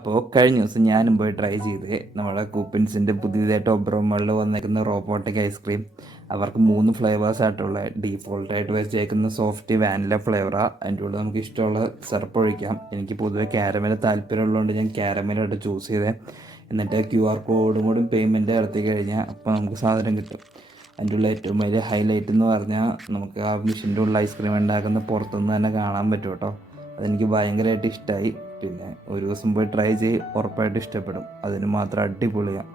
അപ്പോൾ കഴിഞ്ഞ ദിവസം ഞാനും പോയി ട്രൈ ചെയ്ത് നമ്മുടെ കൂപ്പിൻസിൻ്റെ പുതിയതായിട്ട് ഒബ്രോമകളിൽ വന്നേക്കുന്ന റോബോട്ടിക് ഐസ്ക്രീം. അവർക്ക് 3 ഫ്ലേവേഴ്സ് ആയിട്ടുള്ള ഡീഫോൾട്ടായിട്ട് വെച്ചേക്കുന്ന സോഫ്റ്റ് വാനില ഫ്ലേവറാണ്. അതിൻ്റെ കൂടെ നമുക്ക് ഇഷ്ടമുള്ള സിറപ്പ് ഒഴിക്കാം. എനിക്ക് പൊതുവെ ക്യാരമൽ താല്പര്യമുള്ളതുകൊണ്ട് ഞാൻ ക്യാരമലായിട്ട് ചൂസ് ചെയ്തത്. എന്നിട്ട് QR കോഡും കൂടി പേയ്മെൻറ്റ് നടത്തി കഴിഞ്ഞാൽ അപ്പോൾ നമുക്ക് സാധനം കിട്ടും. അതിൻ്റെ ഉള്ള ഏറ്റവും വലിയ ഹൈലൈറ്റ് എന്ന് പറഞ്ഞാൽ നമുക്ക് ആ മെഷീൻ്റെ ഉള്ള ഐസ്ക്രീം ഉണ്ടാക്കുന്ന പുറത്തുനിന്ന് തന്നെ കാണാൻ പറ്റും കേട്ടോ. അതെനിക്ക് ഭയങ്കരമായിട്ട് ഇഷ്ടമായി. പിന്നെ ഒരു ദിവസം പോയി ട്രൈ ചെയ്ത് ഉറപ്പായിട്ട് ഇഷ്ടപ്പെടും. അതിന് മാത്രം അടിപൊളിയാണ്.